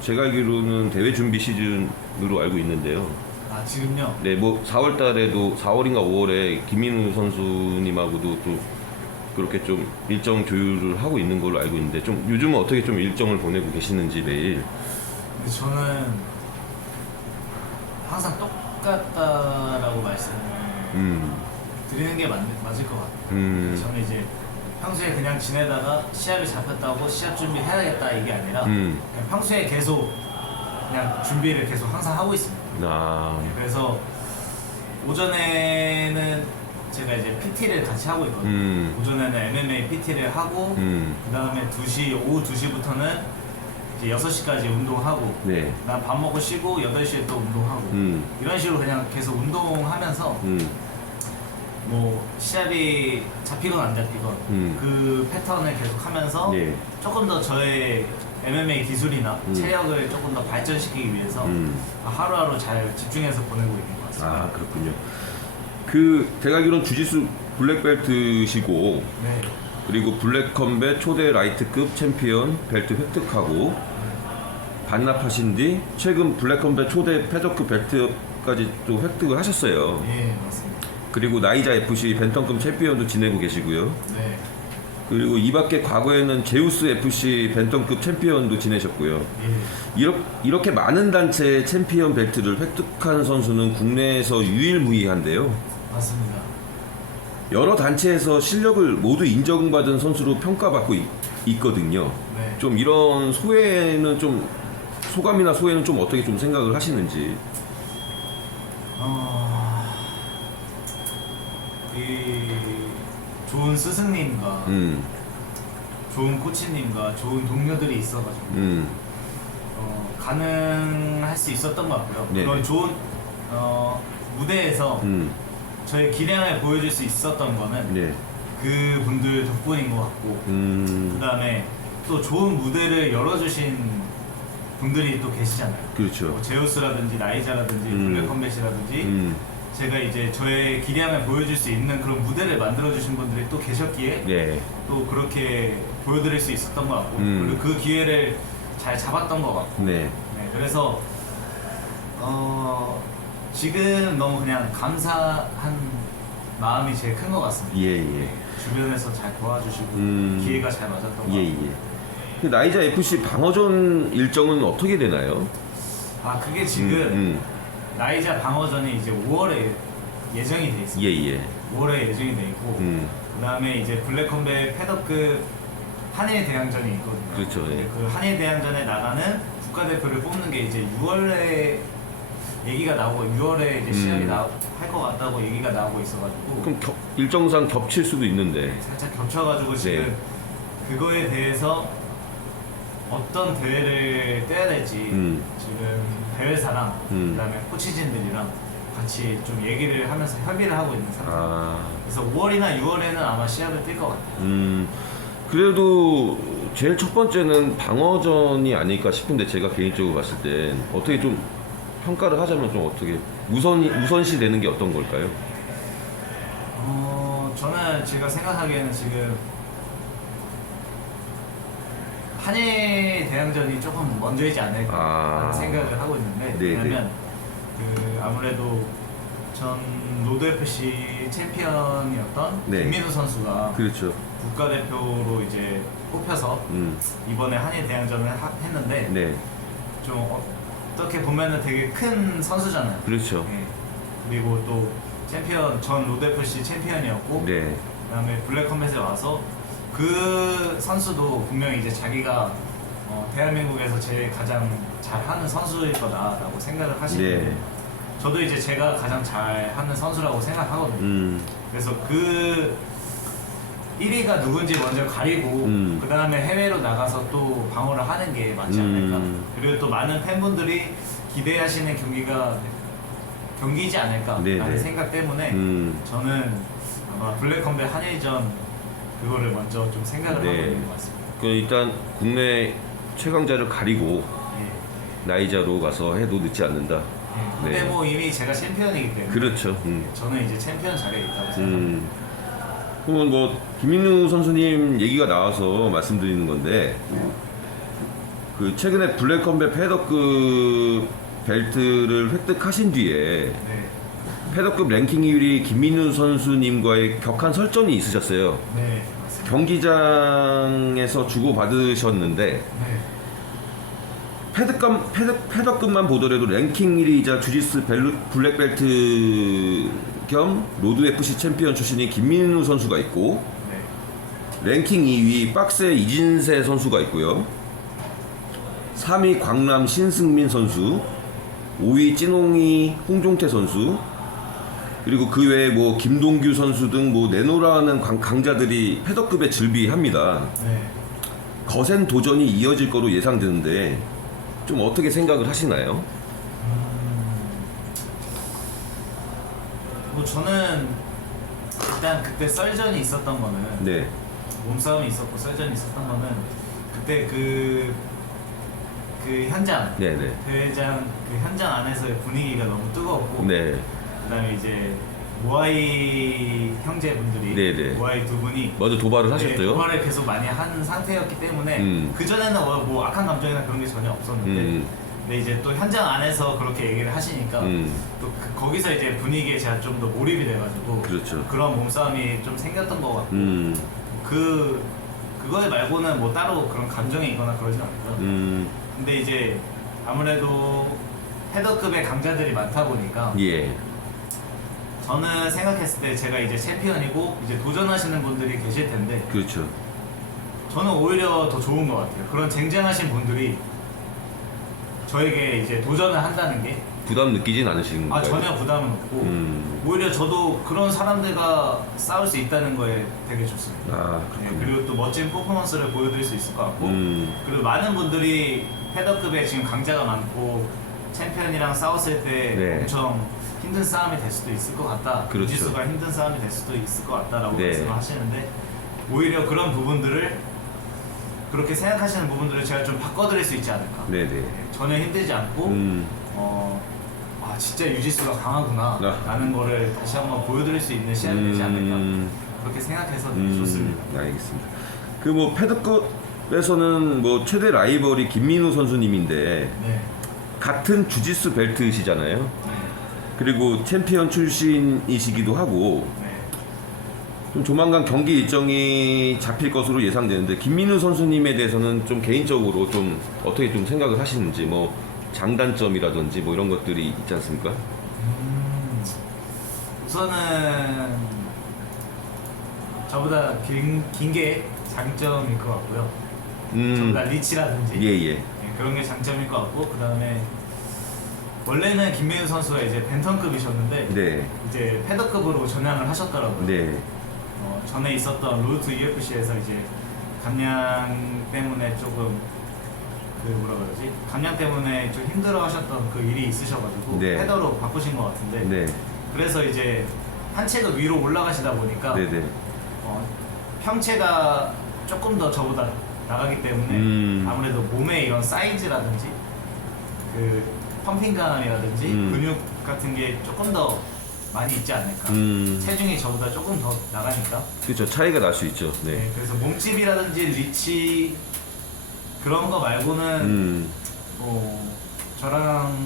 제가 알기로는 대회 준비 시즌으로 알고 있는데요. 아 지금요? 네, 뭐 4월 달에도 4월인가 5월에 김민우 선수님하고도 또 그렇게 좀 일정 조율을 하고 있는 걸로 알고 있는데 좀 요즘은 어떻게 좀 일정을 보내고 계시는지 매일. 근데 저는 항상 똑같다라고 말씀을 드리는 게 맞을 것 같아요. 저는 이제 평소에 그냥 지내다가 시합이 잡혔다고 시합 준비해야겠다 이게 아니라 그냥 평소에 계속 그냥 준비를 계속 항상 하고 있습니다. 아, 그래서 오전에는 제가 이제 PT를 같이 하고 있거든요. 오전에는 MMA PT를 하고 그 다음에 오후 2시부터는 이제 6시까지 운동하고 네. 그다음 밥 먹고 쉬고 8시에 또 운동하고 이런 식으로 그냥 계속 운동하면서 뭐 시합이 잡히건 안 잡히건 그 패턴을 계속 하면서 네. 조금 더 저의 MMA 기술이나 체력을 조금 더 발전시키기 위해서 하루하루 잘 집중해서 보내고 있는 것 같습니다. 아, 그렇군요. 제가 알기로는 주짓수 블랙벨트시고 네. 그리고 블랙컴뱃 초대 라이트급 챔피언 벨트 획득하고 반납하신 뒤 최근 블랙컴뱃 초대 패더급 벨트까지 또 획득을 하셨어요. 예, 맞습니다. 그리고 나이자 FC 벤턴급 챔피언도 지내고 계시고요. 네. 그리고 이 밖에 과거에는 제우스 FC 벤턴급 챔피언도 지내셨고요. 예. 이렇게 많은 단체의 챔피언 벨트를 획득한 선수는 국내에서 유일무이한데요. 맞습니다. 여러 단체에서 실력을 모두 인정받은 선수로 평가받고 있거든요. 네. 좀 이런 소회는 좀 소감이나 소회는 좀 어떻게 좀 생각을 하시는지. 이 좋은 스승님과 좋은 코치님과 좋은 동료들이 있어가지고 가능할 수 있었던 것 같고요. 네. 그런 좋은 무대에서 저의 기량을 보여줄 수 있었던 거는 네. 그 분들 덕분인 것 같고 그 다음에 또 좋은 무대를 열어주신 분들이 또 계시잖아요. 그렇죠. 뭐 제우스라든지 나이자라든지 블랙컴뱃이라든지 제가 이제 저의 기량을 보여줄 수 있는 그런 무대를 만들어주신 분들이 또 계셨기에 네. 또 그렇게 보여드릴 수 있었던 것 같고 그리고 그 기회를 잘 잡았던 것 같고 네. 네, 그래서 지금 너무 그냥 감사한 마음이 제일 큰 것 같습니다. 예, 예. 주변에서 잘 도와주시고 기회가 잘 맞았던 것 같고 예, 예. 그 나이자 FC 방어전 일정은 어떻게 되나요? 아 그게 지금 나이자 방어전이 이제 5월에 예정이 돼 있습니다. 예, 예. 5월에 예정이 돼 있고 그 다음에 이제 블랙컴뱃 패더급 한일 대항전이 있거든요. 그렇죠. 예. 그 한일 대항전에 나가는 국가대표를 뽑는 게 이제 6월에 얘기가 나오고 6월에 이제 시합이 할 것 같다고 얘기가 나오고 있어가지고 그럼 일정상 겹칠 수도 있는데. 살짝 겹쳐가지고 지금 네. 그거에 대해서 어떤 대회를 떼야 될지 지금 대회사랑 그다음에 코치진들이랑 같이 좀 얘기를 하면서 협의를 하고 있는 상태. 그래서 5월이나 6월에는 아마 시합을 뛸 것 같아요. 그래도 제일 첫 번째는 방어전이 아닐까 싶은데 제가 개인적으로 봤을 땐 어떻게 좀 평가를 하자면 좀 어떻게 우선시 되는 게 어떤 걸까요? 저는 제가 생각하기에는 지금 한일 대항전이 조금 먼저이지 않을까 생각을 하고 있는데 왜냐면 그 아무래도 전 로드 FC 챔피언이었던 김민우 선수가 그렇죠. 국가대표로 이제 뽑혀서 이번에 한일 대항전을 했는데 네. 좀 어떻게 보면은 되게 큰 선수잖아요. 그렇죠. 네. 그리고 또 챔피언 전 로드 FC 챔피언이었고 네. 그다음에 블랙컴뱃에 와서 그 선수도 분명히 이제 자기가 대한민국에서 제일 가장 잘하는 선수일 거다라고 생각을 하시고 네. 저도 이제 제가 가장 잘하는 선수라고 생각하거든요. 그래서 그 1위가 누군지 먼저 가리고 그 다음에 해외로 나가서 또 방어를 하는 게 맞지 않을까. 그리고 또 많은 팬분들이 기대하시는 경기이지 않을까라는 네네. 생각 때문에 저는 아마 블랙컴뱃 한일전 그거를 먼저 좀 생각을 하고 있는 것 같습니다. 일단 국내 최강자를 가리고 나이자로 가서 해도 늦지 않는다. 근데 뭐 이미 제가 챔피언이기 때문에 그렇죠. 저는 이제 챔피언 자리에 있다고 생각합니다. 그러면 김민우 선수님 얘기가 나와서 말씀드리는 건데 그 최근에 블랙컴뱃 패더급 벨트를 획득하신 뒤에 네. 패더급 랭킹 1위 김민우 선수님과의 격한 설전이 있으셨어요. 네. 맞습니다. 경기장에서 주고 받으셨는데 네. 패더급만 보더라도 랭킹 1위이자 주짓수 블랙벨트 겸 로드 FC 챔피언 출신인 김민우 선수가 있고 네. 랭킹 2위 박스의 이진세 선수가 있고요. 3위 광남 신승민 선수, 5위 찐홍이 홍종태 선수, 그리고 그 외에 뭐 김동규 선수 등 뭐 내노라는 강자들이 패더급에 즐비합니다. 네. 거센 도전이 이어질 거로 예상되는데 좀 어떻게 생각을 하시나요? 뭐 저는 일단 그때 썰전이 있었던 거는 네, 몸싸움이 있었고 썰전이 있었던 거는 그때 그 현장 네, 네, 대회장 그 현장 안에서의 분위기가 너무 뜨거웠고 네, 그다음에 이제 모아이 형제분들이 네네. 모아이 두 분이 먼저 도발을 하셨죠? 도발을 계속 많이 한 상태였기 때문에 그 전에는 뭐 악한 감정이나 그런 게 전혀 없었는데 근데 이제 또 현장 안에서 그렇게 얘기를 하시니까 또 거기서 이제 분위기에 제가 좀 더 몰입이 돼가지고 그렇죠. 그런 몸싸움이 좀 생겼던 것 같고 그거에 말고는 뭐 따로 그런 감정이 있거나 그러진 않고요. 근데 이제 아무래도 패더급의 강자들이 많다 보니까 예, 저는 생각했을 때 제가 이제 챔피언이고 이제 도전하시는 분들이 계실 텐데 그렇죠. 저는 오히려 더 좋은 것 같아요. 그런 쟁쟁하신 분들이 저에게 이제 도전을 한다는 게 부담 느끼진 않으신 건가요? 전혀 부담은 없고 오히려 저도 그런 사람들과 싸울 수 있다는 거에 되게 좋습니다. 아, 네, 그렇군요. 그리고 또 멋진 퍼포먼스를 보여드릴 수 있을 것 같고 그리고 많은 분들이 패더급에 지금 강자가 많고 챔피언이랑 싸웠을 때 네. 엄청 힘든 싸움이 될 수도 있을 것 같다. 그렇죠. 지수가 힘든 싸움이 될 수도 있을 것 같다라고 네. 말씀을 하시는데 오히려 그런 부분들을 그렇게 생각하시는 부분들을 제가 좀 바꿔드릴 수 있지 않을까. 네네. 네, 전혀 힘들지 않고 진짜 유지수가 강하구나 라는 거를 다시 한번 보여드릴 수 있는 시간이 되지 않을까 그렇게 생각해서 좋습니다. 알겠습니다. 그 뭐 패드급에서는 뭐 최대 라이벌이 김민우 선수님인데 네. 같은 주짓수 벨트시잖아요. 네. 그리고 챔피언 출신이시기도 하고 네. 좀 조만간 경기 일정이 잡힐 것으로 예상되는데 김민우 선수님에 대해서는 좀 개인적으로 좀 어떻게 좀 생각을 하시는지 뭐 장단점이라든지 뭐 이런 것들이 있지 않습니까? 우선은 저보다 긴 게 장점일 것 같고요. 저보다 리치라든지 예예. 네, 그런 게 장점일 것 같고 그 다음에 원래는 김민우 선수가 이제 벤턴급이셨는데 네. 이제 패더급으로 전향을 하셨더라고요. 네. 전에 있었던 로드 UFC에서 이제 감량 때문에 조금 그 뭐라 그러지? 감량 때문에 좀 힘들어하셨던 그 일이 있으셔가지고 네. 패더로 바꾸신 것 같은데 네. 그래서 이제 한 체가 위로 올라가시다 보니까 네네. 평체가 조금 더 저보다 나가기 때문에 아무래도 몸의 이런 사이즈라든지 그 펌핑감이라든지 근육 같은 게 조금 더 많이 있지 않을까. 체중이 저보다 조금 더 나가니까. 그렇죠. 차이가 날 수 있죠. 네. 네, 그래서 몸집이라든지 리치 그런 거 말고는 저랑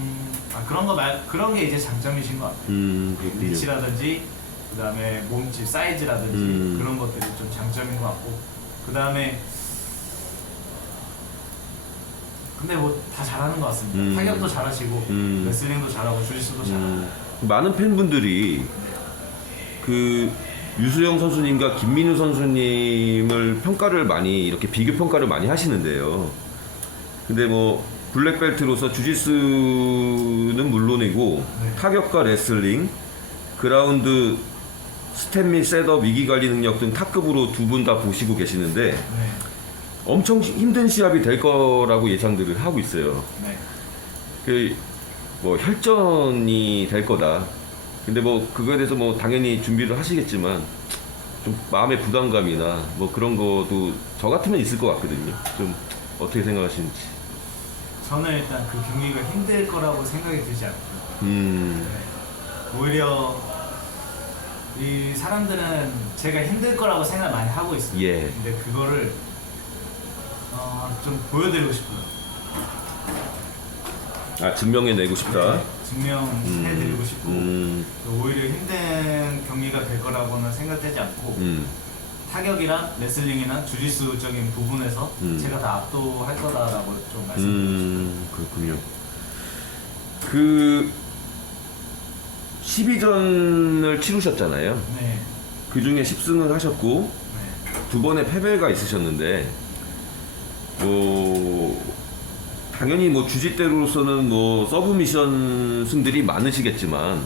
그런 게 이제 장점이신 것 같아요. 그렇군요. 리치라든지 그다음에 몸집 사이즈라든지 그런 것들이 좀 장점인 것 같고 그다음에 근데 뭐 다 잘하는 것 같습니다. 타격도 잘하시고 레슬링도 잘하고 주짓수도 잘하고 많은 팬분들이 그 유수영 선수님과 김민우 선수님을 평가를 많이 이렇게 비교 평가를 많이 하시는데요. 근데 뭐 블랙벨트로서 주짓수는 물론이고 네. 타격과 레슬링, 그라운드 스텝 및 셋업, 위기관리 능력 등 탑급으로 두 분 다 보시고 계시는데 네. 엄청 힘든 시합이 될 거라고 예상들을 하고 있어요. 네. 그 뭐 혈전이 될 거다. 근데 뭐 그거에 대해서 뭐 당연히 준비를 하시겠지만 좀 마음의 부담감이나 뭐 그런 것도 저 같으면 있을 것 같거든요. 좀 어떻게 생각하시는지. 저는 일단 그 경기가 힘들 거라고 생각이 들지 않고요. 네. 오히려 이 사람들은 제가 힘들 거라고 생각 많이 하고 있어요. 예. 근데 그거를 좀 보여드리고 싶어요. 아, 증명해내고 싶다. 네, 증명해드리고 싶고 오히려 힘든 경기가 될 거라고는 생각되지 않고 타격이랑 레슬링이랑 주짓수적인 부분에서 제가 다 압도할 거다라고 좀 말씀드리고 싶어요. 그렇군요. 그 12전을 치르셨잖아요. 네. 그 중에 10승을 하셨고 네. 2번의 패배가 있으셨는데 뭐 당연히 뭐 주짓대로서는 뭐 서브미션 승들이 많으시겠지만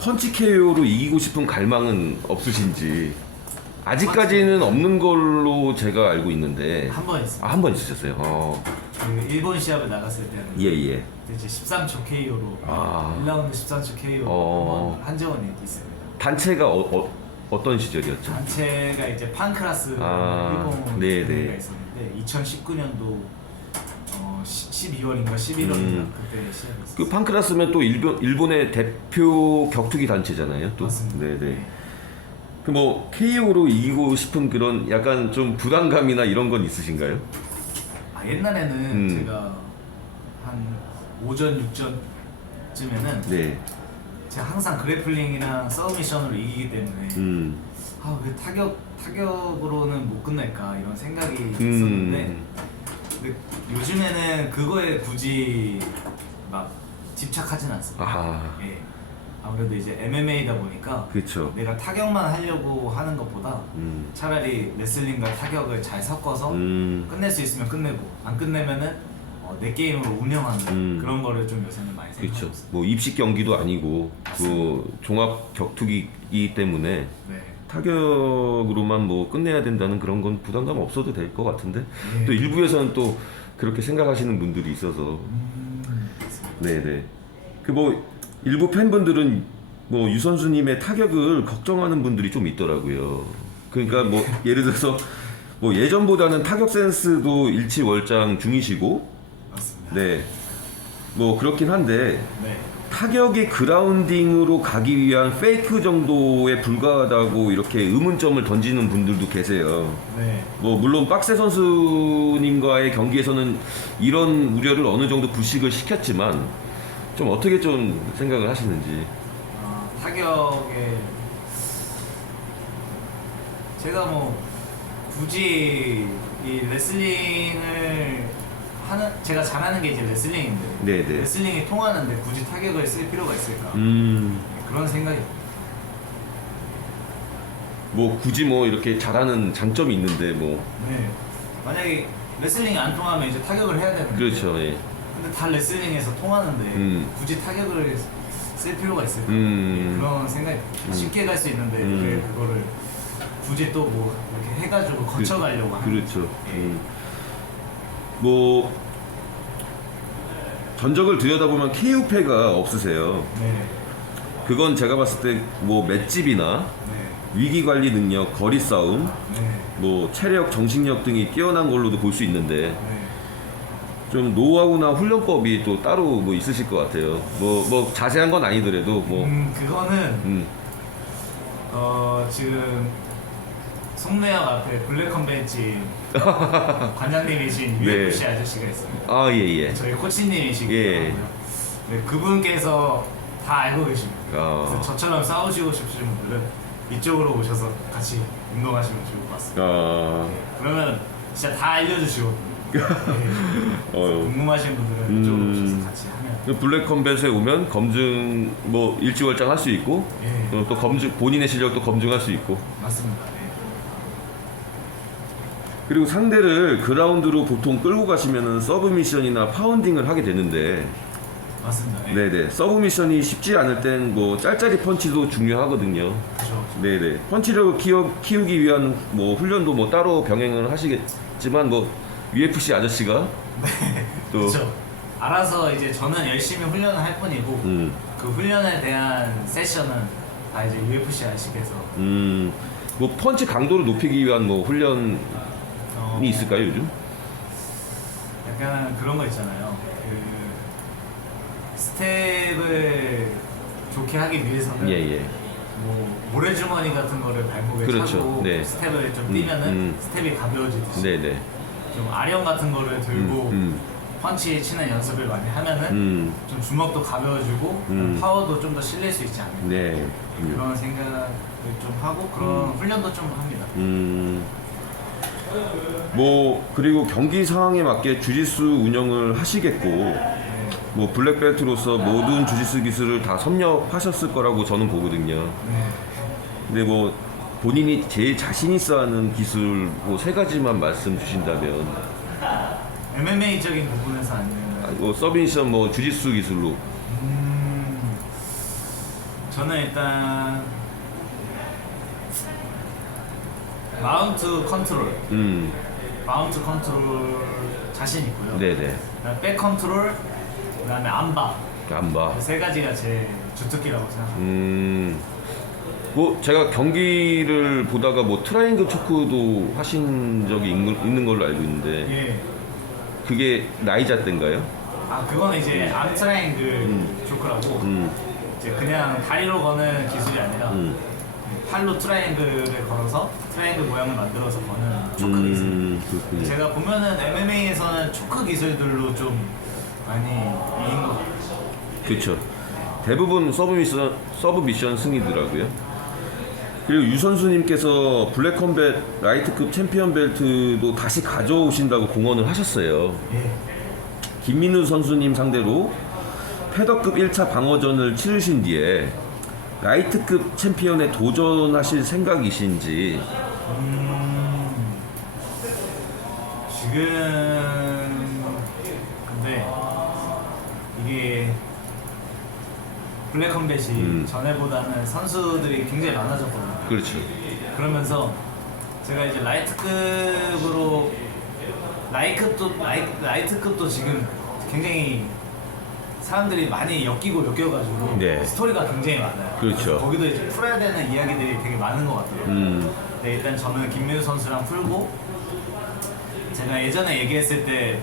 펀치 KO로 이기고 싶은 갈망은 없으신지. 아직까지는 없는 걸로 제가 알고 있는데. 한 번 있어요. 한 번 있으셨어요. 그 일본 시합을 나갔을 때는 예. 그때 이제 13초 KO로 아. 1라운드 13초 KO 한번 한정원이 있습니다. 단체가 어떤 시절이었죠? 단체가 이제 판크라스 일본 네네. 대회가 있었는데 2019년도 12월인가 11월인가 그때 시합했어요. 그 판크라스면 또 일본의 대표 격투기 단체잖아요. 또. 맞습니다. 네네. 그 뭐 KO로 이기고 싶은 그런 약간 좀 부담감이나 이런 건 있으신가요? 아, 옛날에는 제가 한 5전 6전쯤에는 네. 제가 항상 그래플링이랑 서브미션으로 이기기 때문에 왜 타격으로는 못 끝낼까 이런 생각이 있었는데 근데 요즘에는 그거에 굳이 막 집착하진 않습니다. 예. 아무래도 이제 MMA다 보니까 그렇죠. 내가 타격만 하려고 하는 것보다 차라리 레슬링과 타격을 잘 섞어서 끝낼 수 있으면 끝내고 안 끝내면은 내 게임으로 운영하는 그런 거를 좀 요새는 많이 생각하고 그렇죠. 있어요. 뭐 입식 경기도 아니고 그 종합 격투기이기 때문에 네. 타격으로만 뭐 끝내야 된다는 그런 건 부담감 없어도 될 것 같은데 네. 또 일부에서는 또 그렇게 생각하시는 분들이 있어서 네네. 그 뭐 일부 팬분들은 뭐 유 선수님의 타격을 걱정하는 분들이 좀 있더라고요. 그러니까 뭐 예를 들어서 뭐 예전보다는 타격 센스도 일치월장 중이시고 맞습니다. 네. 뭐 그렇긴 한데 네. 타격이 그라운딩으로 가기 위한 페이크 정도에 불과하다고 이렇게 의문점을 던지는 분들도 계세요. 네. 뭐 물론 빡세 선수님과의 경기에서는 이런 우려를 어느 정도 부식을 시켰지만 좀 어떻게 좀 생각을 하시는지. 타격에 제가 뭐 굳이 이 레슬링을 제가 잘하는 게 이제 레슬링인데 네네. 레슬링이 통하는데 굳이 타격을 쓸 필요가 있을까 그런 생각이 뭐 굳이 뭐 이렇게 잘하는 장점이 있는데 뭐 네. 만약에 레슬링이 안 통하면 이제 타격을 해야 되는데 그렇죠. 예. 근데 다 레슬링에서 통하는데 굳이 타격을 쓸 필요가 있을까 그런 생각이 쉽게 갈 수 있는데 왜 그거를 굳이 또 뭐 이렇게 해가지고 거쳐가려고 하는 그렇죠. 뭐 전적을 들여다보면 KO패가 없으세요. 네. 그건 제가 봤을 때 뭐 맷집이나 네. 위기 관리 능력, 거리 싸움, 네. 뭐 체력, 정신력 등이 뛰어난 걸로도 볼 수 있는데 네. 좀 노하우나 훈련법이 또 따로 뭐 있으실 것 같아요. 뭐 자세한 건 아니더라도 뭐 그거는 지금 송내역 앞에 블랙 컨벤치 관장님이신 네. UFC 아저씨가 있습니다. 예. 저희 코치님이시기도 예. 하고요. 네, 그분께서 다 알고 계십니다. 아. 그래서 저처럼 싸우시고 싶으신 분들은 이쪽으로 오셔서 같이 운동하시면 좋을 것 같습니다. 네, 그러면 진짜 다 알려주시거든요. 네. 궁금하신 분들은 이쪽으로 오셔서 같이 하면 블랙 컴뱃에 오면 검증 뭐 일지월장 할 수 있고 예. 또 검증 본인의 실력도 검증할 수 있고 맞습니다. 네. 그리고 상대를 그라운드로 보통 끌고 가시면은 서브미션이나 파운딩을 하게 되는데 맞습니다. 네. 네네 서브미션이 쉽지 않을 땐 뭐 짤짤이 펀치도 중요하거든요. 그렇죠. 네네 펀치력을 키우기 위한 뭐 훈련도 뭐 따로 병행을 하시겠지만 뭐 UFC 아저씨가 또 그렇죠. 알아서 이제 저는 열심히 훈련을 할 뿐이고 그 훈련에 대한 세션은 다 이제 UFC 아저씨께서 뭐 펀치 강도를 높이기 위한 뭐 훈련이 있을까요 요즘? 약간 그런 거 있잖아요. 그 스텝을 좋게 하기 위해서는 예. 뭐 모래주머니 같은 거를 발목에 그렇죠. 차고 네. 스텝을 좀 뛰면은 스텝이 가벼워지듯이 네네 좀 아령 같은 거를 들고 펀치 치는 연습을 많이 하면은 좀 주먹도 가벼워지고 파워도 좀 더 실릴 수 있지 않을까. 네. 그런 생각을 좀 하고 그런 훈련도 좀 합니다. 뭐 그리고 경기 상황에 맞게 주짓수 운영을 하시겠고 뭐 블랙벨트로서 모든 주짓수 기술을 다 섭렵하셨을 거라고 저는 보거든요. 네. 근데 뭐 본인이 제일 자신 있어 하는 기술 뭐 세 가지만 말씀 주신다면 MMA적인 부분에서 아니면 뭐 서브미션 뭐 주짓수 기술로 저는 일단 마운트 컨트롤 자신 있고요. 네네. 그다음에 백 컨트롤, 그다음에 안바. 안 봐. 세 가지가 제 주특기라고 생각합니다. 뭐 제가 경기를 보다가 뭐 트라이앵글 초크도 하신 적이 있는 걸로 알고 있는데 예. 그게 나이자 때인가요? 아 그거는 이제 암 트라이앵글 조크라고 이제 그냥 다리로 거는 기술이 아니라 팔로 트라이앵글을 걸어서 트라이앵글 모양을 만들어서 거는 초크 기술. 그렇군요. 제가 보면은 MMA에서는 초크 기술들로 좀 많이 이긴 것 같아요. 그렇죠. 대부분 서브 미션 승이더라고요. 그리고 유 선수님께서 블랙컴뱃 라이트급 챔피언 벨트도 다시 가져오신다고 공언을 하셨어요. 예. 김민우 선수님 상대로 패더급 1차 방어전을 치르신 뒤에 라이트급 챔피언에 도전하실 생각이신지. 지금 근데 이게 블랙컴뱃이 전에보다는 선수들이 굉장히 많아졌거든요. 그렇죠. 그러면서 제가 이제 라이트급도 지금 굉장히 사람들이 많이 엮여가지고 네. 스토리가 굉장히 많아요. 그렇죠. 그래서 거기도 이제 풀어야 되는 이야기들이 되게 많은 것 같아요. 네, 일단 저는 김민우 선수랑 풀고 제가 예전에 얘기했을 때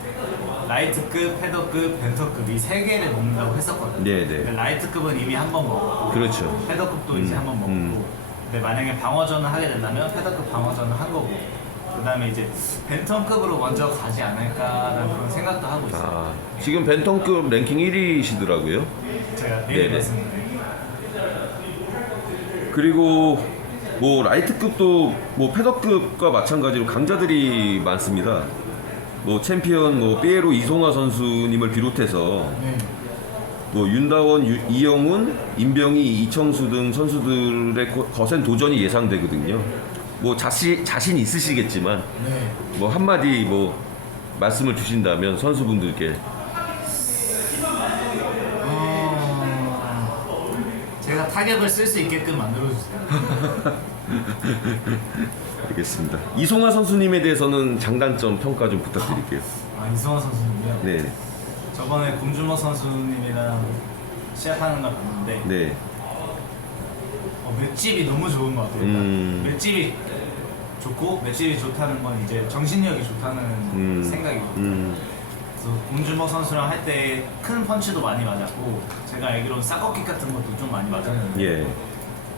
라이트급, 패더급, 벤터급 이 세 개를 먹는다고 했었거든요. 네네. 근데 라이트급은 이미 한 번 먹었고 그렇죠. 패더급도 이제 한 번 먹고 근데 만약에 방어전을 하게 된다면 패더급 방어전을 한 거고 그 다음에 이제 벤턴급으로 먼저 가지 않을까라는 그런 생각도 하고 있어요. 아, 지금 벤턴급 랭킹 1위시더라고요. 제가 내일 네네. 봤습니다. 그리고 뭐 라이트급도 뭐 패더급과 마찬가지로 강자들이 많습니다. 뭐 챔피언 뭐 삐에로 이송화 선수님을 비롯해서 네. 뭐 윤다원, 이영훈, 임병희, 이청수 등 선수들의 거센 도전이 예상되거든요. 뭐 자신 있으시겠지만 네. 뭐 한마디 뭐 말씀을 주신다면 선수분들께. 제가 타격을 쓸 수 있게끔 만들어주세요. 알겠습니다. 이송화 선수님에 대해서는 장단점 평가 좀 부탁드릴게요. 아, 이성화 선수님이요? 네, 저번에 곰주먹 선수님이랑 시합하는 걸 봤는데 네, 맷집이 너무 좋은 것 같아요. 일단. 맷집이 좋고 맷집이 좋다는 건 이제 정신력이 좋다는 생각이거든요. 그래서 곰주먹 선수랑 할 때 큰 펀치도 많이 맞았고 제가 알기로는 싹꺾기 같은 것도 좀 많이 맞았는데 예,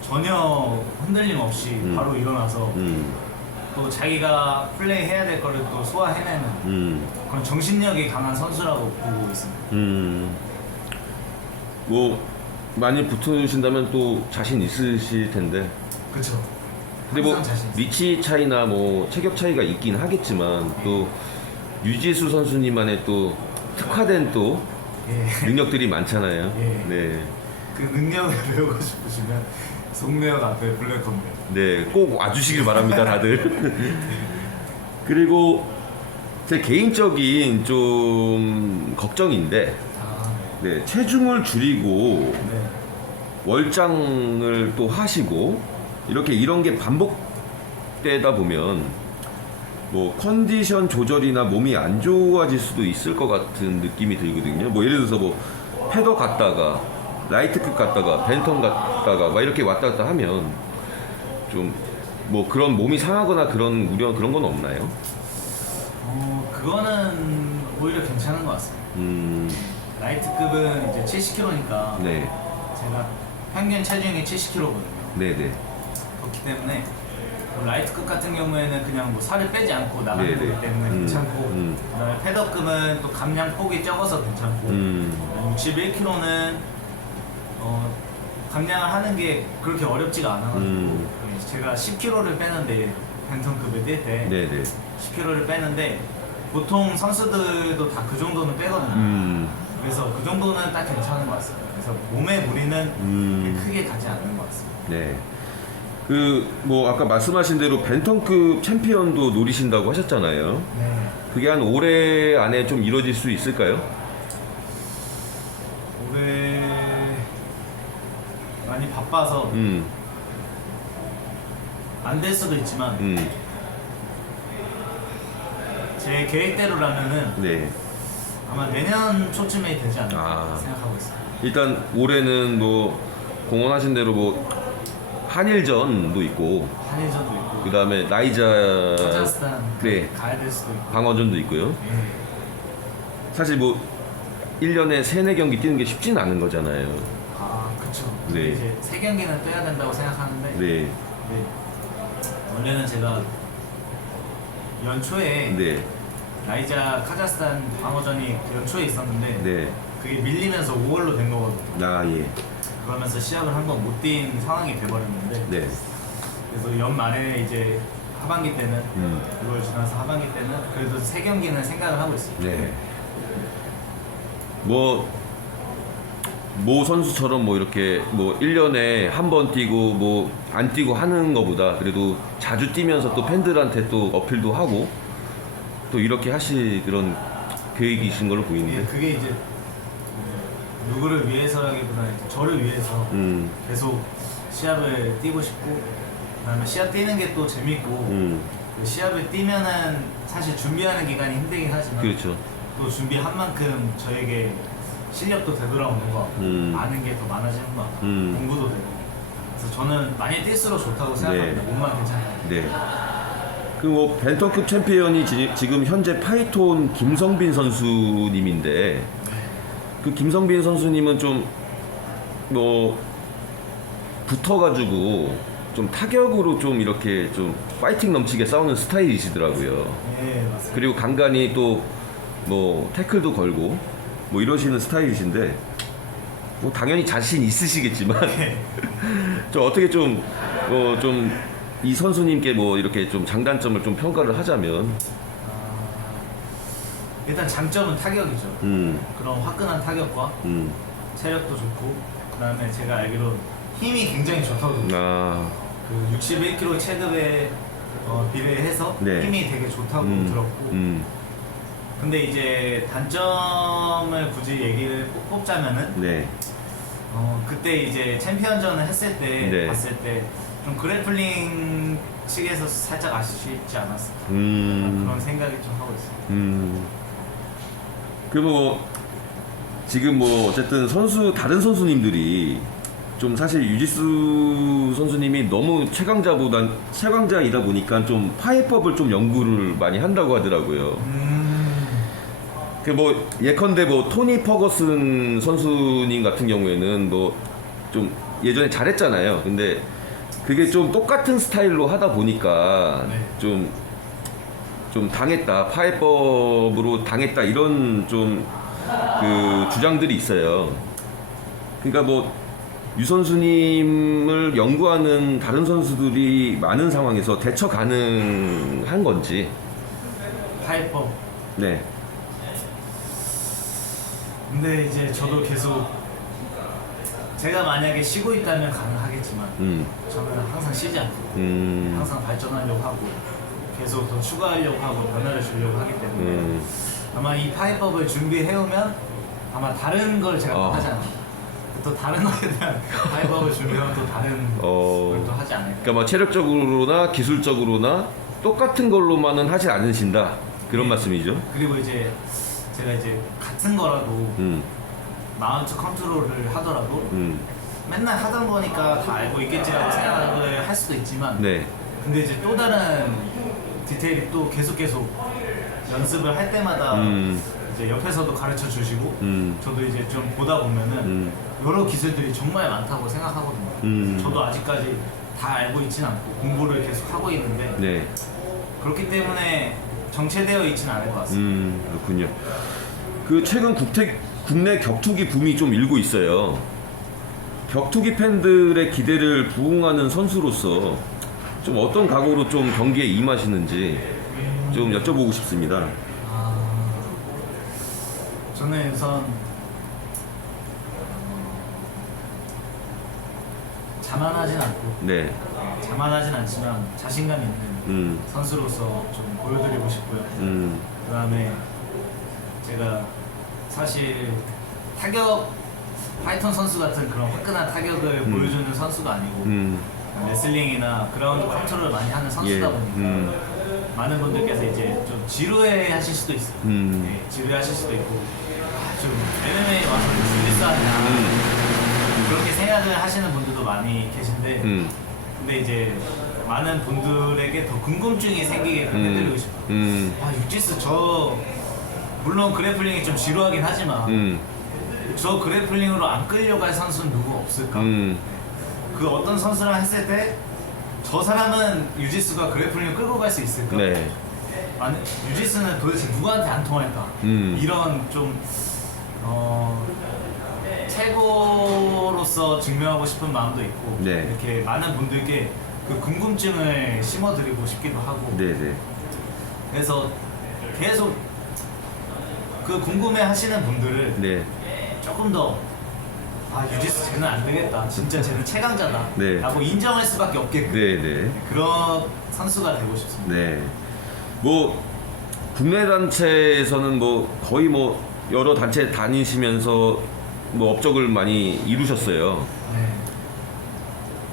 전혀 흔들림 없이 바로 일어나서 또 자기가 플레이 해야 될 거를 또 소화해내는 그런 정신력이 강한 선수라고 보고 있습니다. 뭐 많이 붙으신다면 또 자신 있으실 텐데. 그렇죠. 근데 뭐 자신 있어요. 위치 차이나 뭐 체격 차이가 있긴 하겠지만 또 유지수 선수님만의 또 특화된 또 예. 능력들이 많잖아요. 예. 네, 그 능력을 배우고 싶으시면 송내역 앞에 블랙컴뱃. 네, 꼭 와주시길 바랍니다, 다들. 그리고 제 개인적인 좀 걱정인데, 아, 네, 체중을 줄이고 네. 월장을 또 하시고 이렇게 이런 게 반복되다 보면 뭐 컨디션 조절이나 몸이 안 좋아질 수도 있을 것 같은 느낌이 들거든요. 뭐 예를 들어서 뭐 패더 갔다가 라이트급 갔다가 벤턴 갔다가 막 이렇게 왔다 갔다 하면 좀 뭐 그런 몸이 상하거나 그런 우려 그런 건 없나요? 그거는 오히려 괜찮은 것 같습니다. 라이트급은 이제 70kg니까 네, 제가 평균 체중이 70kg거든요. 네, 네. 그렇기 때문에 뭐 라이트급 같은 경우에는 그냥 뭐 살을 빼지 않고 나가는 네네. 거기 때문에 괜찮고 그다음에 패더급은 또 감량 폭이 적어서 괜찮고 61kg는 감량을 하는 게 그렇게 어렵지가 않아가지고 제가 10kg를 빼는데 벤턴급을 뛸 때 네네. 10kg를 빼는데 보통 선수들도 다 그 정도는 빼거든요. 그래서 그 정도는 딱 괜찮은 것 같습니다. 그래서 몸에 무리는 크게 가지 않는 것 같습니다. 네. 그 뭐 아까 말씀하신 대로 벤턴급 챔피언도 노리신다고 하셨잖아요. 네. 그게 한 올해 안에 좀 이루어질 수 있을까요? 올해 많이 바빠서 안 될 수도 있지만 제 계획대로라면은 네. 아마 내년 초쯤에 되지 않을까 아. 생각하고 있어요. 일단 올해는 뭐 공언하신 대로 뭐 한일전도 있고 한일전도 있고 그 다음에 나이자 카자흐스탄 네. 가야 될 수도 있고 방어전도 있고요. 예. 사실 뭐 1년에 3-4경기 뛰는 게 쉽지는 않은 거잖아요. 아 그쵸. 네. 이제 3경기는 떠야 된다고 생각하는데 네. 네. 원래는 제가 연초에 네. 나이자 카자흐스탄 방어전이 연초에 있었는데 네. 그게 밀리면서 5월로 된 거거든요. 아, 예. 그러면서 시합을 한 번 못 뛴 상황이 돼버렸는데 네. 그래서 연말에 이제 하반기 때는 6월 지나서 하반기 때는 그래도 3경기는 생각을 하고 있어요. 네. 모 선수처럼 뭐 이렇게 뭐 1년에 한 번 뛰고 뭐 안 뛰고 하는 거보다 그래도 자주 뛰면서 또 팬들한테 또 어필도 하고 또 이렇게 하실 그런 계획이신 걸로 예, 보이는데. 그게 이제 누구를 위해서라기보다 저를 위해서 계속 시합을 뛰고 싶고 그다음에 시합 뛰는 게 또 재밌고 그 시합을 뛰면은 사실 준비하는 기간이 힘들긴 하지만 그렇죠. 또 준비한 만큼 저에게 실력도 되돌아오는 것 같고 아는 게 더 많아지는 것 같고 공부도 되고 그래서 저는 많이 뛸수록 좋다고 생각합니다. 네. 몸만 괜찮아요. 네. 그 뭐 벤턴급 챔피언이 지금 현재 파이톤 김성빈 선수님인데 그 김성빈 선수님은 좀 뭐 붙어가지고 좀 타격으로 좀 이렇게 좀 파이팅 넘치게 싸우는 스타일이시더라고요. 네 맞습니다. 그리고 간간히 또 뭐 태클도 걸고 뭐 이러시는 스타일이신데 뭐 당연히 자신 있으시겠지만 좀 어떻게 좀 이 선수님께 뭐 이렇게 좀 장단점을 좀 평가를 하자면 일단 장점은 타격이죠. 그런 화끈한 타격과 체력도 좋고 그다음에 제가 알기로 힘이 굉장히 좋다고 들었어요. 그 61kg 체급에 비례해서 네. 힘이 되게 좋다고 들었고 근데 이제 단점을 굳이 얘기를 뽑자면은 네. 그때 이제 챔피언전을 했을 때 네. 봤을 때 좀 그래플링 측에서 살짝 아쉽지 않았을까 그런 생각이 좀 하고 있어요. 그 뭐 지금 뭐 어쨌든 다른 선수님들이 좀 사실 유지수 선수님이 너무 최강자이다 보니까 좀 파해법을 좀 연구를 많이 한다고 하더라고요. 그 뭐 예컨대 뭐 토니 퍼거슨 선수님 같은 경우에는 뭐 좀 예전에 잘했잖아요. 근데 그게 좀 똑같은 스타일로 하다 보니까 네. 좀 당했다, 파해법으로 당했다 이런 좀 그 주장들이 있어요. 그러니까 뭐 유 선수님을 연구하는 다른 선수들이 많은 상황에서 대처 가능한 건지. 파이법. 네. 근데 이제 저도 계속 제가 만약에 쉬고 있다면 가능하겠지만 저는 항상 쉬지 않고 항상 발전하려고 하고 계속 더 추가하려고 하고 변화를 주려고 하기 때문에 아마 이 파이법을 준비해오면 아마 다른 걸 제가 또 하지 않아요. 또 다른 거에 대한 파이법을 준비하면 또 다른 걸 또 하지 않을까. 그러니까 뭐 체력적으로나 기술적으로나 똑같은 걸로만은 하지 않으신다 그런 말씀이죠. 그리고 이제 제가 이제 같은 거라도 마운트 컨트롤을 하더라도 맨날 하던 거니까 다 알고 있겠지라고 생각을 할 수도 있지만 네. 근데 이제 또 다른 디테일이 또 계속 연습을 할 때마다 이제 옆에서도 가르쳐 주시고 저도 이제 좀 보다 보면은 여러 기술들이 정말 많다고 생각하거든요. 저도 아직까지 다 알고 있지는 않고 공부를 계속 하고 있는데 네. 그렇기 때문에 정체되어 있지는 않을 것 같습니다. 그렇군요. 그 최근 국내 격투기 붐이 좀 일고 있어요. 격투기 팬들의 기대를 부응하는 선수로서 좀 어떤 각오로 좀 경기에 임하시는지 좀 여쭤보고 싶습니다. 저는 우선 자만하진 않고 네. 자만하진 않지만 자신감 있는 선수로서 좀 보여드리고 싶고요. 그 다음에 제가 사실 타격 파이턴 선수 같은 그런 화끈한 타격을 보여주는 선수가 아니고 레슬링이나 그라운드 컨트롤을 많이 하는 선수다 예. 보니까 많은 분들께서 이제 좀 지루해 하실 수도 있어요. 네, 지루해 하실 수도 있고 좀 MMA 와서 재밌어 하냐 그렇게 생각을 하시는 분들도 많이 계신데 근데 이제 많은 분들에게 더 궁금증이 생기게끔 해드리고 싶어요. 아 육지스 저 물론 그래플링이 좀 지루하긴 하지만 저 그래플링으로 안 끌려갈 선수는 누구 없을까? 그 어떤 선수랑 했을 때 저 사람은 유지수가 그래플링을 끌고 갈 수 있을까? 네. 아니, 유지수는 도대체 누구한테 안 통할까? 이런 좀 최고로서 증명하고 싶은 마음도 있고 네. 이렇게 많은 분들께 그 궁금증을 심어드리고 싶기도 하고 네네. 그래서 계속 그 궁금해 하시는 분들을 네. 조금 더 유지수 쟤는 안 되겠다 진짜 쟤는 최강자다 네. 라고 인정할 수밖에 없게끔 네네. 그런 선수가 되고 싶습니다. 네. 뭐 국내 단체에서는 뭐 거의 뭐 여러 단체 다니시면서 뭐 업적을 많이 이루셨어요. 네.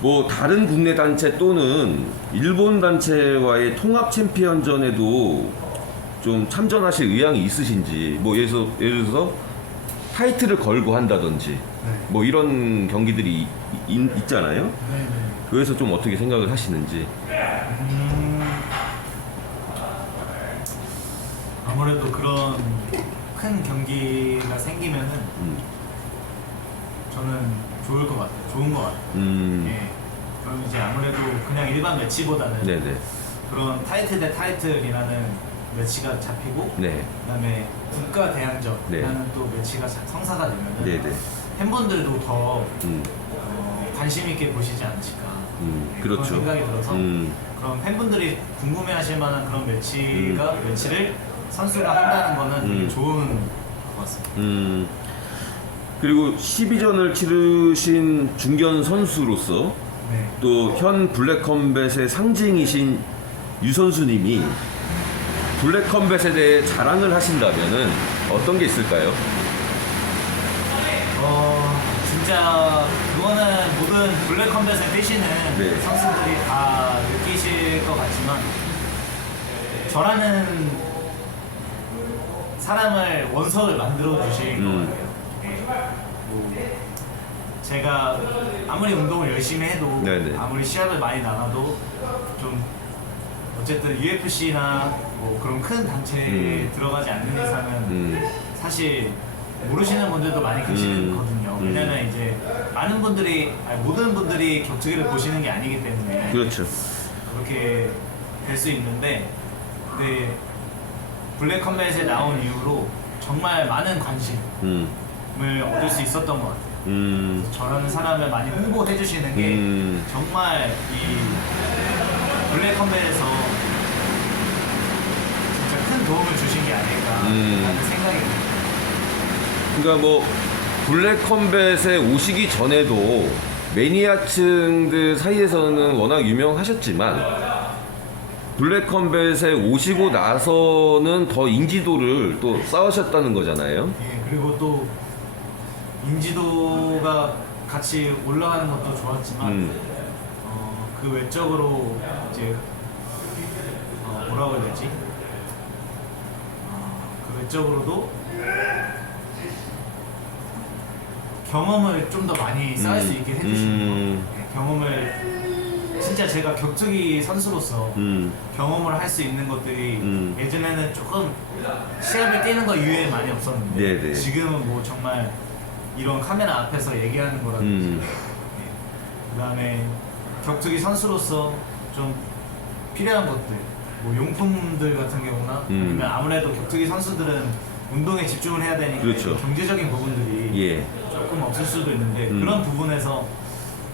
뭐 다른 국내 단체 또는 일본 단체와의 통합 챔피언전에도 좀 참전하실 의향이 있으신지, 뭐 예를 들어서 타이틀을 걸고 한다든지 네. 뭐 이런 경기들이 있잖아요. 네. 그래서 좀 어떻게 생각을 하시는지. 아무래도 그런 큰 경기가 생기면은 저는 좋을 것 같아요. 좋은 것 같아요. 예. 그럼 이제 아무래도 그냥 일반 매치보다는 네네. 그런 타이틀 대 타이틀이라는 매치가 잡히고 네. 그다음에 국가 대항전이라는 네. 또 매치가 성사가 되면은 네네. 팬분들도 더 관심 있게 보시지 않을까 그렇죠. 그런 생각이 들어서 음. 그런 팬분들이 궁금해하실 만한 그런 매치를 선수가 한다는 거는 되게 좋은 것 같습니다. 그리고 12전을 치르신 중견 선수로서 네. 또 현 블랙컴뱃의 상징이신 유 선수님이 블랙컴뱃에 대해 자랑을 하신다면은 어떤 게 있을까요? 진짜 그거는 모든 블랙컴뱃을 뛰시는 네. 선수들이 다 느끼실 것 같지만 저라는 사람을 원석을 만들어 주실 것 같아요. 뭐 제가 아무리 운동을 열심히 해도 네네. 아무리 시합을 많이 나가도 좀 어쨌든 UFC나 뭐 그런 큰 단체에 들어가지 않는 이상은 사실 모르시는 분들도 많이 계시거든요. 왜냐면 이제 많은 분들이 모든 분들이 격투기를 보시는 게 아니기 때문에 그렇죠. 그렇게 될 수 있는데 근데 블랙컴뱃에 나온 이후로 정말 많은 관심을 얻을 수 있었던 것 같아요. 저라는 사람을 많이 홍보해 주시는 게 정말 이 블랙컴뱃에서 진짜 큰 도움을 주신 게 아닐까 하는 생각이 듭니다. 그러니까 뭐 블랙컴뱃에 오시기 전에도 매니아층들 사이에서는 워낙 유명하셨지만 블랙컴뱃에 오시고 나서는 더 인지도를 또 쌓으셨다는 거잖아요. 예, 그리고 또 인지도가 같이 올라가는 것도 좋았지만 그 외적으로 이제 뭐라고 해야 되지? 그 외적으로도 경험을 좀 더 많이 쌓을 수 있게 해주시는 거. 경험을 진짜 제가 격투기 선수로서 경험을 할 수 있는 것들이 예전에는 조금 시합을 뛰는 거 이외에 많이 없었는데 네네. 지금은 뭐 정말 이런 카메라 앞에서 얘기하는 거라든지 그 다음에 격투기 선수로서 좀 필요한 것들, 뭐 용품들 같은 경우나 아니면 아무래도 격투기 선수들은 운동에 집중을 해야 되니까 그렇죠. 경제적인 부분들이 예. 조금 없을 수도 있는데 그런 부분에서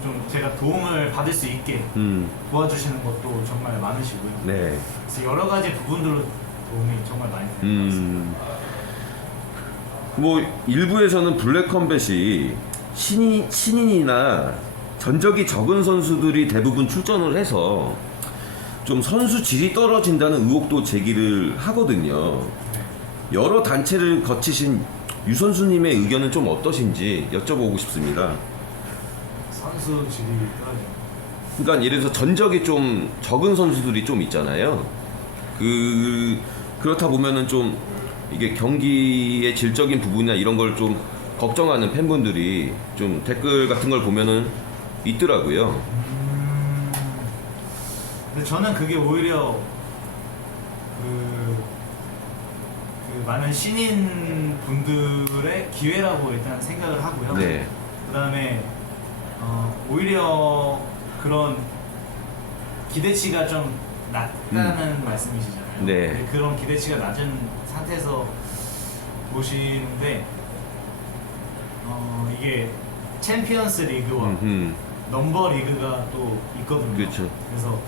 좀 제가 도움을 받을 수 있게 도와주시는 것도 정말 많으시고요. 네. 그래서 여러 가지 부분들로 도움이 정말 많이 되는 것 같습니다. 뭐 일부에서는 블랙컴뱃이 신인이나 전적이 적은 선수들이 대부분 출전을 해서 좀 선수 질이 떨어진다는 의혹도 제기를 하거든요. 여러 단체를 거치신 유 선수님의 의견은 좀 어떠신지 여쭤보고 싶습니다. 선수 질이 떨어지는. 그러니까 예를 들어서 전적이 좀 적은 선수들이 좀 있잖아요. 그렇다 보면은 좀 이게 경기의 질적인 부분이나 이런 걸 좀 걱정하는 팬분들이 좀 댓글 같은 걸 보면은 있더라고요. 근데 저는 그게 오히려 그 많은 신인 분들의 기회라고 일단 생각을 하고요. 네. 그다음에 오히려 그런 기대치가 좀 낮다는 말씀이시잖아요. 네. 근데 그런 기대치가 낮은 상태에서 보시는데 이게 챔피언스 리그와 넘버 리그가 또 있거든요. 그렇죠. 그래서